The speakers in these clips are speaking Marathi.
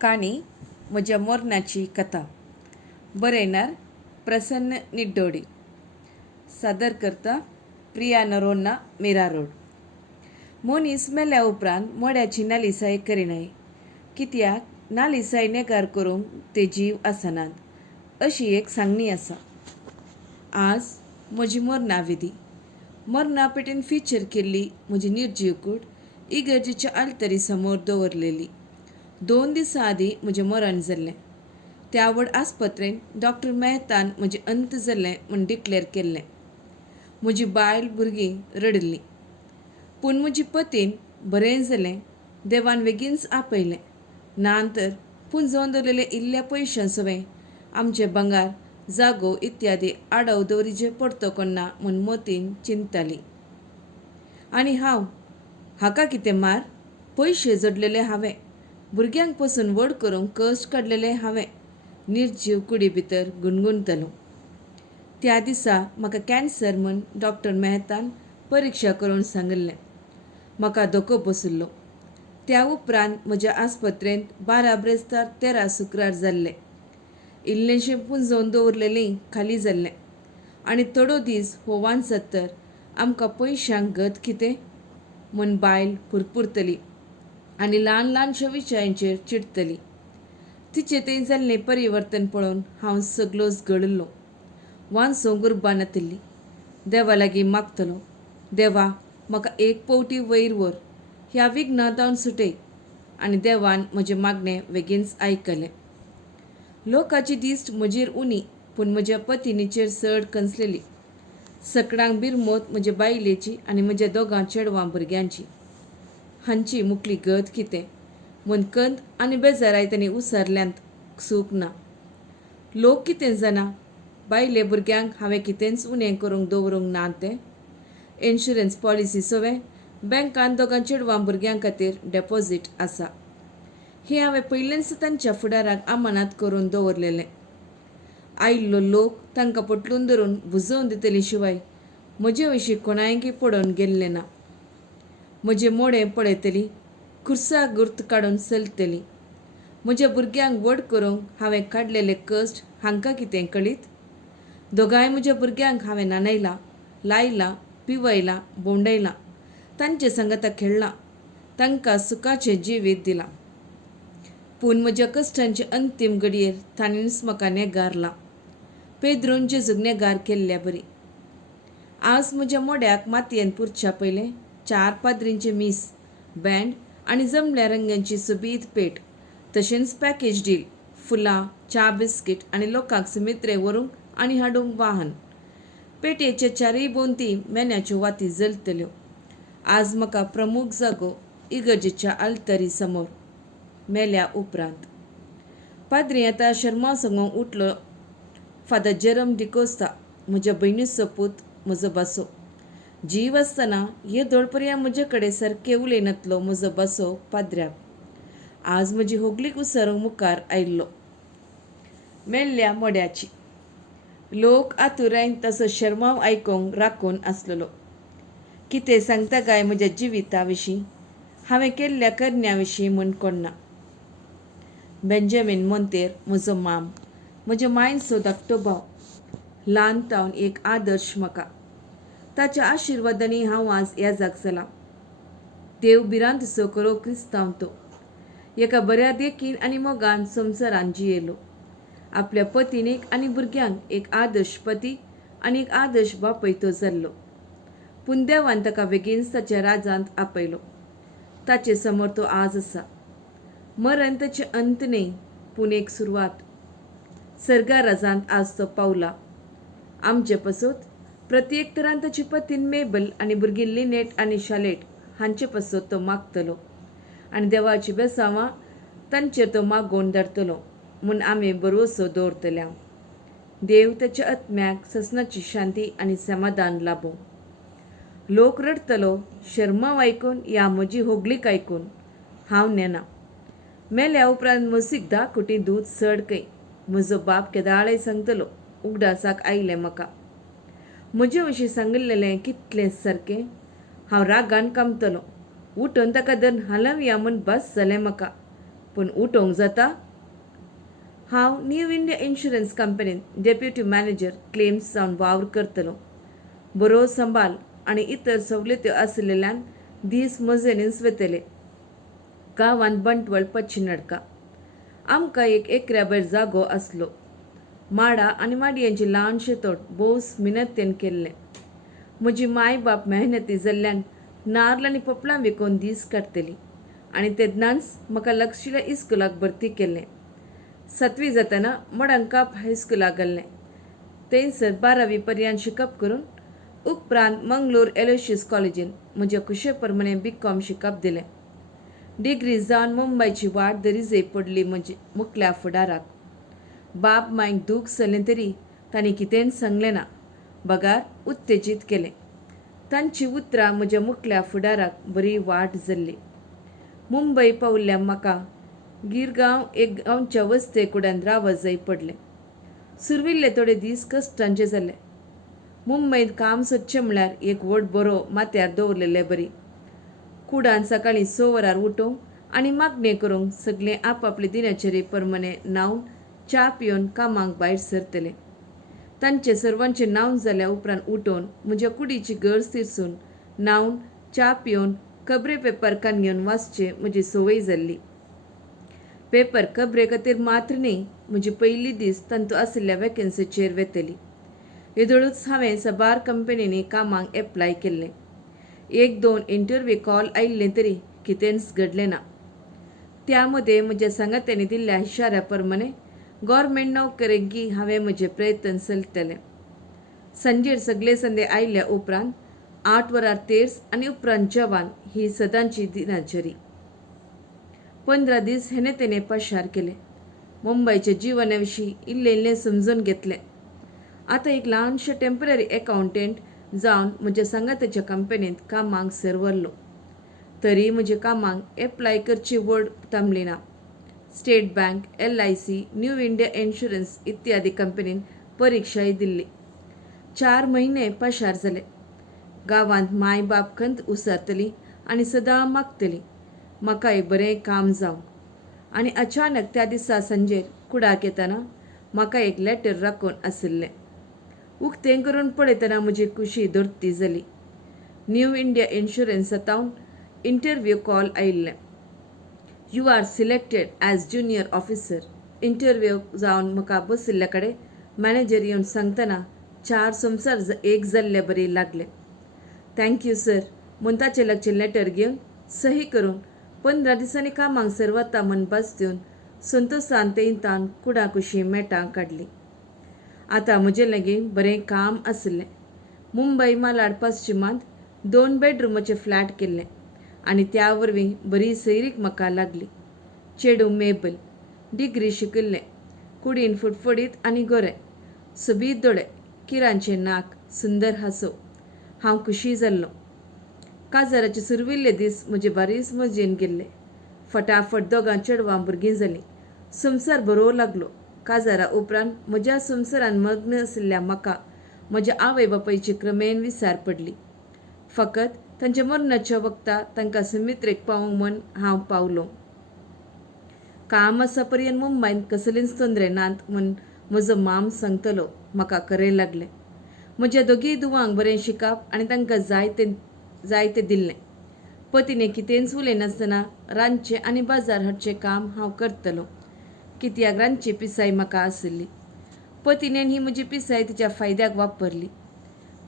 काणी म्हज्या मोरणाची कथा बरयणार प्रसन्न निड्डोडी सादर करता प्रिया नरोन्ना मीरा रोड। मनीस मेल्या उपरांत मोड्याची नालिसाय करिनाय, कित्याक नालिसाय नेगार करूंक ते जीव आसनात अशी एक सांगणी आसा। आज म्हजी मरणा विधी मरणा पेटीन फीचर केल्ली म्हजी निर्जीव कूड इगर्जेच्या आल्तरी समोर दवरलेली। 2 दिसां आदीं म्हजें मरण जाल्लें। त्या व्हड आस्पत्रेन डॉक्टर मेहतान म्हजें अंत जाल्लें म्हूण डिक्लेअर केल्लें। म्हजी बायल भुरगीं रडलीं, पूण म्हजी पतीन बरें जालें, देवान बेगीनच आपयलें। नांतर पुंजोवन दवरलेले इल्ल्या पयशांसोवें आमचें भांगार जागो इत्यादी आडव दवरिचें पडतो कोन्ना म्हूण मतीन चिंतताली। आनी हाका कितें मार, पयशे जोडलेले हांवें, भुरग्यांक पसून व्हड करूंक कश्ट काडलेले हांवें, निर्जीव कुडी भितर गुणगुणतालो। त्या दिसा म्हाका कॅन्सर म्हूण डॉक्टर मेहतान परिक्षा करून सांगिल्लें। म्हाका धोको बशिल्लो। त्या उपरांत म्हज्या आस्पत्रेंत 12 ब्रेस्तार 13 शुक्रार जाल्ले। इल्लेशें पुंजोवन दवरलेलीं खाली जाल्लें। आनी थोडो दीस हो तर आमकां पयशांक गत कितें म्हूण बायल पुरपुरतली आनी ल्हान ल्हानशा विशयांचेर चिडटली। तिचे थंय जाल्लें परिवर्तन पळोवन हांव सगलोच घडलो। वांसो गुरबान येतली। देवा लागीं मागतलो, देवा म्हाका एक पवटी वयर व्हर, ह्या विघ्नांतावन सुटय। आनी देवान म्हजें मागणें बेगीनच आयकलें। लोकांची दिश्ट म्हजेर उणी, पूण म्हज्या पत्नीचेर चड कंसलेली। सकडांक बिरमोत म्हजे बायलेची आनी म्हज्या 2 चेडवां भुरग्यांची। हांची मुखली गत कितें म्हूण कंत आनी बेजाराय तांणी उसारल्यांत सूख ना। लोक कितें जाणा, बायले भुरग्यांक हांवें कितेंच उणें करूंक दवरूंक ना तें। इन्शुरन्स पॉलिसी सोवें बँकान 2 चेडवां भुरग्यां खातीर डेपॉझिट आसा। हें हांवें पयलेंच तांच्या फुडाराक अमानत करून दवरलेलें। आयिल्लो लोक तांकां पटलून धरून बुजोवन दितली शिवाय म्हजे विशीं कोणायकय पडोवन गेल्लें ना। म्हजें मोडें पळयतली, कुर्सा गुर्त काडून चलतली। म्हज्या भुरग्यांक व्हड करूंक हांवें काडलेले कश्ट हांकां कितें कळीत? 2 म्हज्या भुरग्यांक हांवें नानयलां, लायलां, पिवयलां, भोंवडयलां, तांचे सांगाता खेळ्ळां, तांकां सुखाचें जिवीत दिलां। पूण म्हज्या कश्टांचे अंतीम घडयेर तांणीच म्हाका नेगारलां। पेद्रून जेजूक नेगार केल्ल्या बरी। आज म्हज्या मोड्याक मातयेन पुरच्या पयलें 4 पाद्रींचे मीस, बँड आनी जमल्या रंगांची सोबीत पेट, तशेंच पॅकेज डील, फुलां, च्या बिस्कीट आनी लोकांक सुमित्रे व्हरूंक आनी हाडूंक वाहन। पेटयेच्या 4 भोंवती मेन्याच्यो वाती जळटल्यो। आज म्हाका प्रमुख जागो इगर्जेच्या आल्तरी समोर, मेल्या उपरांत। पाद्री आतां शर्मा सांगोंक उठलो, फादर जेरोम डिकोस्ता, म्हज्या भयणीचो पूत, म्हजो बासो। जीव आसतना हे दोळपर्यां म्हजे कडेन सारकें उलयनातलो म्हजो बासो पाद्र्याक आज म्हजी होगलीक उसारूंक मुखार आयिल्लो। मेल्ल्या मोड्याची लोक आतुरायन ताचो शर्माव आयकोंक राखून आसलेलो। कितें सांगता काय म्हज्या जिविता विशीं, हांवें केल्ल्या करण्या विशीं म्हूण कोण ना। बेंजामीन मोंतेर म्हजो माम, म्हज्या मायचो धाकटो भाव, ल्हानतावन एक आदर्श म्हाका। ताच्या आशिर्वादांनी हांव आज ह्या जाग जालां। देव भिरांतसो खरो क्रिस्तांव तो। एका बऱ्या देखीन आनी मोगान संवसारांत जियेलो। आपल्या पत्नीक आनी भुरग्यांक एक आदर्श पती आनी एक आदर्श बापय तो जाल्लो। पूण देवान ताका बेगीनच ताच्या राजांत आपयलो। ताचे समोर तो आज आसा। मरण ताचे अंत न्हय, पूण एक सुरवात। सर्गा राजांत आज तो पावला। आमचे पासत प्रत्येक तरान ताची पत्नी मेबल आनी भुरगीं लिनेट आनी शालेट हांचे पासत तो मागतलो आनी देवाची बेसांवां तांचेर तो मागोवन धाडटलो म्हूण आमी भरवोसो दवरतले। देव ताच्या आत्म्याक ससनाची शांती आनी समाधान लाभो। लोक रडतलो, शर्माव आयकून या म्हजी होगलीक आयकून हांव नेना। मेल्या उपरांत म्हजीक 10 कोटी दूद चड खंय, म्हजो बाप केदाळे सांगतलो, उगडासाक आयलें म्हाका। म्हजे विशीं सांगिल्लें कितलें सारकें। हांव रागान कामतलों, उठोन ताका धरून हालव या म्हूण बस जालें म्हाका। पूण उठोवंक जाता. हांव न्यू इंडिया इन्शुरन्स कंपनींत डेप्युटी मॅनेजर क्लेम्स जावन वावर करतलो. बरो संभाल आनी इतर सवलत्यो आशिल्ल्यान दीस मजेनीस वतले. गांवांत बंटवळ पच्ची नडका. आमकां 1 एकऱ्या भायर जागो आसलो. माडा आनी माडयांचे ल्हानशे तोट बोस मिनत्तेन केल्ले. म्हजी माय बाप मेहनती जाल्ल्यान नाल्ल आनी पोपलां विकून दीस काडटली आनी तेदनाच म्हाका लागशिल्ल्या इस्कुलाक भरती केल्लें. 7वी जातना मडंकाप हायस्कुलाक घाल्लें. थंयसर 12वी पर्यंत शिकप करून उपरांत मंगळूर एलोयसियस कॉलेजीन म्हज्या कुशे प्रमाणे BCom शिकप दिलें. डिग्री जावन मुंबयची वाट दरिजे पडली म्हजे मुखल्या फुडाराक. बाप मांयक दूख जालें तरी तांणी कितेंच सांगलें ना. बगार उत्तेजीत केलें. तांची उतरां म्हज्या मुखल्या फुडाराक बरी वाट जाल्ली. मुंबय पावल्ल्या म्हाका गिरगांव एक गांवच्या वस्ते कुड्यान रावत जाय पडलें. सुरविल्ले थोडे दीस कश्टांचे जाले. मुंबयत काम सोदचें म्हळ्यार एक व्हड बरो माथ्यार दवरलेले बरी. कुडान सकाळीं 6 वरार उठोवंक आनी मागणें करूंक सगळें आपआपले दिनचर्ये प्रमाणे न्हावन च्या पिवन कामाक भायर सरतले. तांचे सर्वांचे न्हावन जाल्या उपरांत उठोवन म्हज्या कुडीची गरज तिरसून न्हावन च्या पिवन खबरे पेपर कान घेवन वाचचे म्हजी संवय जाल्ली. पेपर खबरे खातीर मात्र न्ही, म्हजी पयली दीस तांतू आशिल्ल्या वॅकन्सीचेर वेतली. येदोळूच हांवें साबार कंपनींनी कामाक एप्लाय केल्लें. 1-2 इंटरव्यू कॉल आयिल्ले तरी कितेंच घडलें ना. त्या मदें म्हज्या सांगात्यांनी दिल्ल्या इशाऱ्या प्रमाणे गव्हर्मेंट नोकरेकी हांवें म्हजे प्रयत्न चलयतलें. सांजेर सगळे संदे आयल्या उपरांत 8 वरार तेर्स आनी उपरांत जेवण ही सदांची दिनचरी. 15 दीस हेने तेने पाशार केले. मुंबयच्या जिवना विशीं इल्लें इल्लें समजून घेतलें. आतां एक ल्हानशें टेम्पररी अकावंटंट जावन म्हज्या सांगात्याच्या कंपनींत कामाक सरवरलो. तरी म्हज्या कामाक एप्लाय करची वड थांबली ना. State bank, LIC, new India insurance इत्यादी कंपनीन परिक्षाय दिल्ली. 4 म्हयने पाशार जाले. गांवांत माय बाप खंत उसरतली आनी सदां मागतली म्हाकाय बरें काम जावं. आनी अचानक त्या दिसा सांजेर कुडाक येतना म्हाका एक लेटर राखून आशिल्लें. उक्तें करून पळयतना म्हजी खुशी धरती जाली. न्यू इंडिया इन्शुरन्सांतावन इंटरव्यू कॉल आयिल्लें. You are selected as junior officer. Interview जावन म्हाका बशिल्ल्या कडेन मॅनेजर येवन सांगतना 4 संवसार एक जाल्ले बरे लागले. थँक्यू सर म्हूण ताचे लागचें लेटर घेवन सही करून 15 दिसांनी कामाक सरवता म्हूण भास दिवन संतोशान तेंतान कुडा कुशी मेटां काडली. आतां म्हजे लागीं बरें काम आशिल्लें. मुंबय मालाड पश्चिमांत 2 बेडरूमाचें फ्लॅट केल्लें आनी त्या वरवीं बरी सैरीक म्हाका लागली. चेडूं मेबल, डिग्री शिकिल्लें, कुडीन फुडफुडीत आनी गोरें, सोबीत दोळे, किरांचें नाक, सुंदर हांसो. हांव खुशी जाल्लों. काजाराचे सुरविल्ले दीस म्हजे बारीच मजेन गेल्ले. फटाफट 2 चेडवां भुरगीं जालीं. संवसार बरो लागलो. काजारा उपरांत म्हज्या संवसारान मग्न आशिल्ल्या म्हाका म्हज्या आवय बापायची क्रमेन विसार पडली. फकत तांच्या मरणाच्या वखदां तांकां समित्रेक पावोवंक म्हूण हांव पावलों. काम आसा पर्यंत मुंबयंत कसलींच तोंदरे नात म्हूण म्हजो माम सांगतलो. म्हाका खरें लागलें. म्हज्या दोगी धुवांक बरें शिकप आनी तांकां जाय तें दिल्लें. पतीने कितेंच उलयनासतना रांदचें आनी बाजार हाडचें काम हांव करतलों. कित्याक रांदची पिसाय म्हाका आशिल्ली. पतीनेन ही म्हजी पिसाय तिच्या फायद्याक वापरली.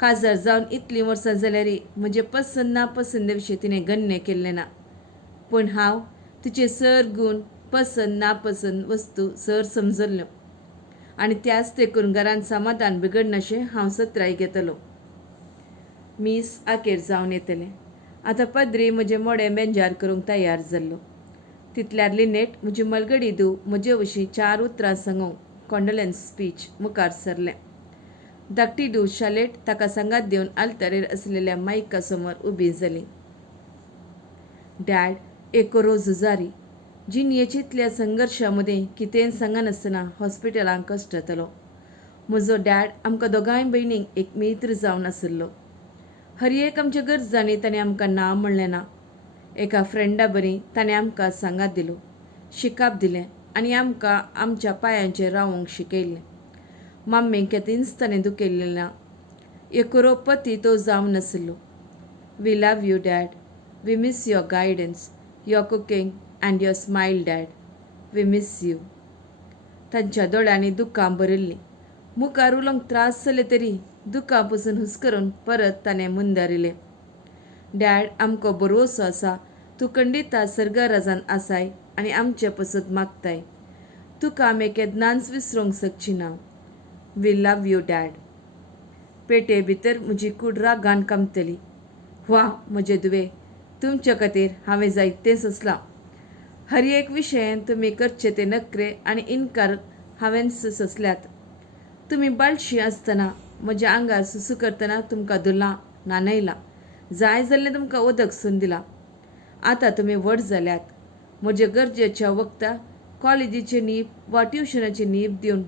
काजार जावन इतलीं वर्सां जाल्यारय म्हजे पसंद नापसंदे विशीं तिणें गण्य केल्लें ना. पूण हांव तिचे सर गूण, पसंद नापसंद वस्तू सर समजल्ल्यो आनी त्याच ते करून घरांत समाधान बिगडनाशें हांव सत्राय घेतलों. मीस आखेर जावन येतलें. आतां पद्री म्हजें मोडें बेंजार करूंक तयार जाल्लो. तितल्यार लिनेट म्हजी मलगडी धूव म्हजे विशीं 4 उतरां सांगूंक कॉन्डोलेन्स स्पीच मुखार सरलें. धाकटी धूव शालेट ताका सांगात दिवन आल्तारेर आशिल्ल्या मायका समोर उबी जाली. डॅड एको रोज झुजारी. जिणयेच्या इतल्या संघर्शा मदें कितें सांगनासतना हॉस्पिटलांत कश्टतलो. म्हजो डॅड आमकां दोगांय भयणींक एक मित्र जावन आशिल्लो. हर एक आमच्या गरजांनी ताणें आमकां ना म्हणलें ना. एका फ्रेंडा बरी ताणें आमकां सांगात दिलो. शिकाप दिलें आनी आमकां आमच्या पांयांचेर रावूंक शिकयलें. मम्मीक केन्ना इंस्तांनी दुखयल्लें ना. एकरो पती तो जावं नासलो. We love you dad. We miss your guidance, your cooking and your smile dad. We miss you. तांच्या दोळ्यांनी दुकां भरिल्लीं. मुखार उलोवंक त्रास जाले तरी दुकां पसून हुस्करून परत ताणें मुंदारिलें. डॅड, आमकां भरवोसो आसा तूं खंडिता सर्गराजान आसाय आनी आमचे पसत मागताय. तुका आमी केन्नाच विसरूंक शकची ना. We love you dad. पेटे भितर म्हजी कूड रागान कामतली. वा म्हजे दुवे, तुमचे खातीर हांवें जायतें सोंसलां. हर एक विशयान तुमी करचे ते नखरे आनी इन्कार हांवें सोंसल्यात. तुमी बाळशी आसतना म्हज्या आंगार सुसू करतना तुमकां धुलां, न्हाणयलां, जाय जाल्लें तुमकां उदक सून दिलां. आतां तुमी व्हड जाल्यात. म्हज्या गरजेच्या वखदां कॉलेजीचे न्हीप वा ट्युशनाची न्हीप दिवन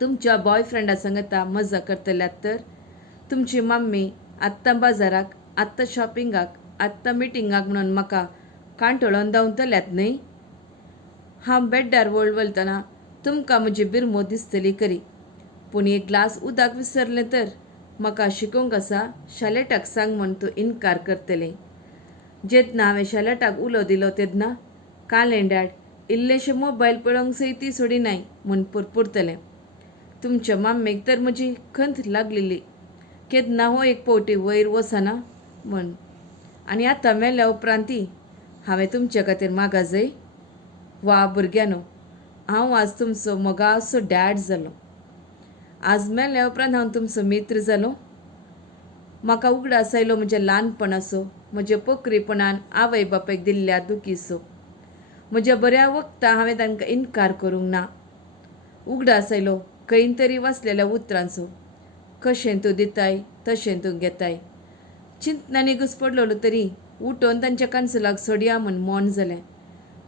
तुमच्या बॉयफ्रेंडा सांगता मजा करतल्यात तर तुमची मम्मी आत्तां बाजाराक, आत्तां शॉपिंगाक, आत्तां मिटिंगाक म्हणून म्हाका कांटोळोन धांवतल्यात न्हय. हांव बेड्डार वळवळतना तुमकां म्हजी बिरमो दिसतली खरी, पूण एक ग्लास उदक विसरलें तर म्हाका शिकोवंक आसा शालेटाक सांग म्हूण तूं इन्कार करतलें. जेन्ना हांवें शालेटाक उलो दिलो तेन्ना कालें डॅड, इल्लेशें मोबायल पळोवंक सयती सोडिनाय म्हूण पुरपुरतलें. तुमच्या मम्मीक तर म्हजी खंत लागलेली, केन्ना हो एक पावटी वयर वचना म्हूण. आनी आतां मेल्या उपरांतय हांवें तुमचे खातीर मागा जाय. वा भुरग्यानो, हांव आज तुमचो मोगासो डॅड जालो. आज मेल्या उपरांत हांव तुमचो मित्र जालो. म्हाका उगडास आयलो म्हज्या ल्हानपणाचो, म्हज्या पोखरीपणान आवय बापायक दिल्ल्या दुखीचो. म्हज्या बऱ्या वखदां हांवें तांकां इन्कार करूंक ना. उगडास आयलो खंय तरी वाचलेल्या उतरांचो, कशें तूं दिताय तशें तूं घेताय. चिंतनांनी घुस्पडलोलो तरी उठोवन तांच्या कांसलाक सोडया म्हूण मोन जालें,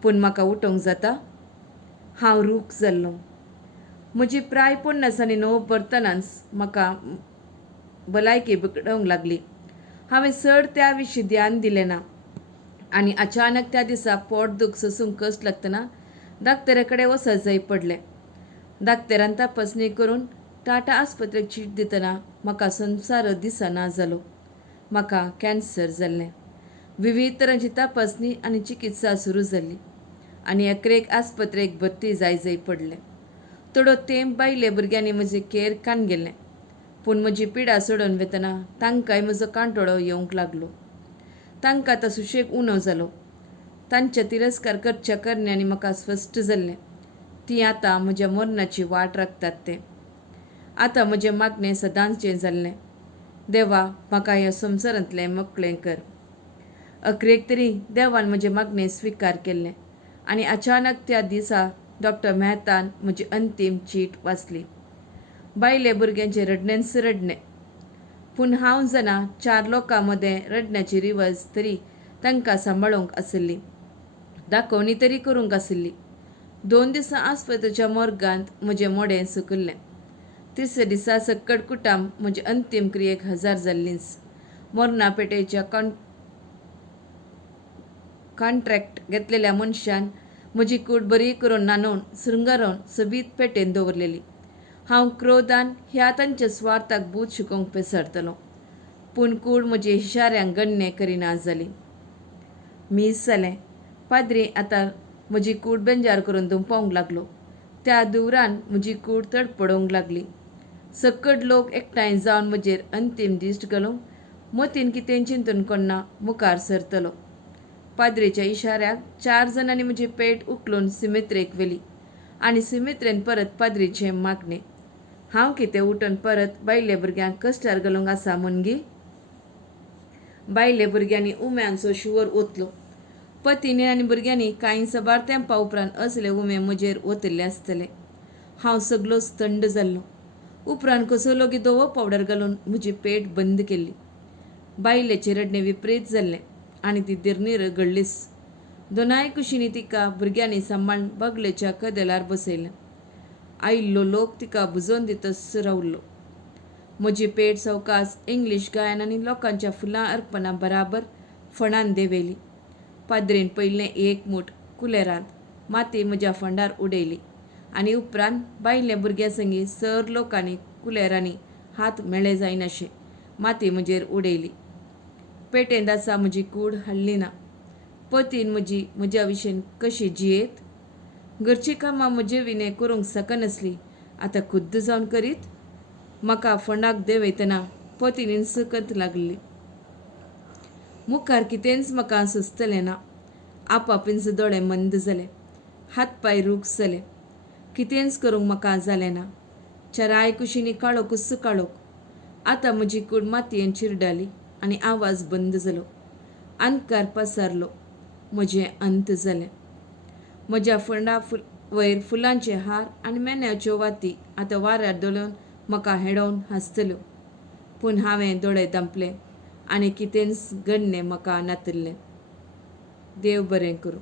पूण म्हाका उठोवंक जाता. हांव रूख जाल्लो. म्हजी प्राय पन्नास आनी 9 भरतनाच म्हाका भलायकी बिगडोवंक लागली. हांवें चड त्या विशीं ध्यान दिलें ना आनी अचानक त्या दिसा पोट दूख सोंसूंक कस लागतना दाक्तरा कडेन वचत जाय पडलें. दाक्तरान तपासणी करून टाटा आस्पत्रेक चीट दितना म्हाका संवसार दिसना जालो. म्हाका कॅन्सर जाल्लें. विविध तरांची तपासणी आनी चिकित्सा सुरू जाल्ली आनी अखेरेक आस्पत्रेक भरती जाय पडलें. थोडो तेंप बायले भुरग्यांनी म्हजें केर कान गेल्लें, पूण म्हजी पिडा सोडून वेतना तांकांय म्हजो कांटोळो येवंक लागलो. तांकां आतां सुशेग उणो जालो. तांच्या तिरस्कार करच्या कारणांनी म्हाका स्पश्ट जाल्लें ती आतां म्हज्या मरणाची वाट राखतात तें. आतां म्हजें मागणें सदांचें जाल्लें, देवा म्हाका ह्या संवसारांतलें मोकळें कर. अखेरेक तरी देवान म्हजें मागणें स्विकार केल्लें आनी अचानक त्या दिसा डॉक्टर मेहतान म्हजी अंतीम चीट वाचली. बायले भुरग्यांचें रडणेंच रडणें, पूण हांव जाणा 4 लोकां मदें रडण्याची रिवाज तरी तांकां सांबाळूंक आसली, दाखोवणी तरी करूंक आसली. 2 दिसां आस्पत्रेच्या मॉर्गांत म्हजें मोडें सुकल्लें. 3ऱ्या दिसा सक्कड कुटाम म्हजे अंतीम क्रियेक हजर जाल्लींच. मरणा पेटेच्या कॉन्ट्रॅक्ट घेतलेल्या मनशान म्हजी कूड बरी करून नांदून शृंगारोवन सोबीत पेटेन दवरलेली. हांव क्रोधान ह्या तांच्या स्वार्थाक बूत शिकोवंक पेसरतलों, पूण कूड म्हजे इशाऱ्यांक गण्य करिना जाली. मीस जालें. पाद्री आतां म्हजी कूड बेंजार करून धुंपोवंक लागलो. त्या दुरान म्हजी कूड तडपडोवंक लागली. सक्कड लोक एकठांय जावन म्हजेर अंतीम दिश्ट घालूंक मतीन कितें चिंतून कोन्ना मुखार सरतलो. पाद्रीच्या इशाऱ्याक 4 जाणांनी म्हजी पेट उखलून सिमेत्रेक व्हेली आनी सिमेत्रेन परत पाद्रीचें मागणें. हांव कितें उठून परत बायले भुरग्यांक कश्टार घालूंक आसा मुनगी. बायले भुरग्यांनी उम्यांचो शुवर ओतलो. पतींनी आनी भुरग्यांनी कांय सबार तेंपा उपरांत असले उमे म्हजेर ओतिल्ले आसतले. हांव सगलोच थंड जाल्लो. उपरांत कसो लोगी धवो पावडर घालून म्हजी पेट बंद केल्ली. बायलेचें रडणें विपरीत जाल्लें आनी ती दिरनीर घडलीच. दोनाय कुशींनी तिका भुरग्यांनी सांबाळून बगलेच्या कदेलार बसयलें. आयिल्लो लोक तिका बुजोवन दितच रावलो. म्हजी पेट सवकास इंग्लीश गायन आनी लोकांच्या फुलां अर्पणा बराबर फणान देंवेली. पाद्रेन पयलें 1 मूठ कुलेरांत माती म्हज्या फंडार उडयली आनी उपरांत बायल्या भुरग्यां संगी सर लोकांनी कुलेरांनी हात मेळे जायनाशे माती म्हजेर उडयली. पेटेंत आसा म्हजी कूड हाडली ना. पतीन म्हज्या विशेन कशी जियेत. घरचीं कामां म्हजे विने करूंक सकनासली आतां खुद्द जावन करीत. म्हाका फंडाक देंवयतना पतीन इंसकत लागली. मुखार कितेंच म्हाका सुचतलें ना. आपापींच दोळे मंद जाले, हात पांय रूख जाले. कितेंच करूंक म्हाका जालें ना. चराय कुशींनी काळोकूच काळोक. आतां म्हजी कूड मातयेन चिरडाली आनी आवाज बंद जालो. अंधकार पसारलो. म्हजें अंत जालें. म्हज्या फंडा वयर फुलांचे हार आनी मेन्याच्यो वाती आतां वाऱ्यार दोळोवन म्हाका हेडोवन हांसतल्यो. पूण हांवें दोळे धांपले आनी कितेंच घडणें म्हाका नातरलें. देव बरें करूं.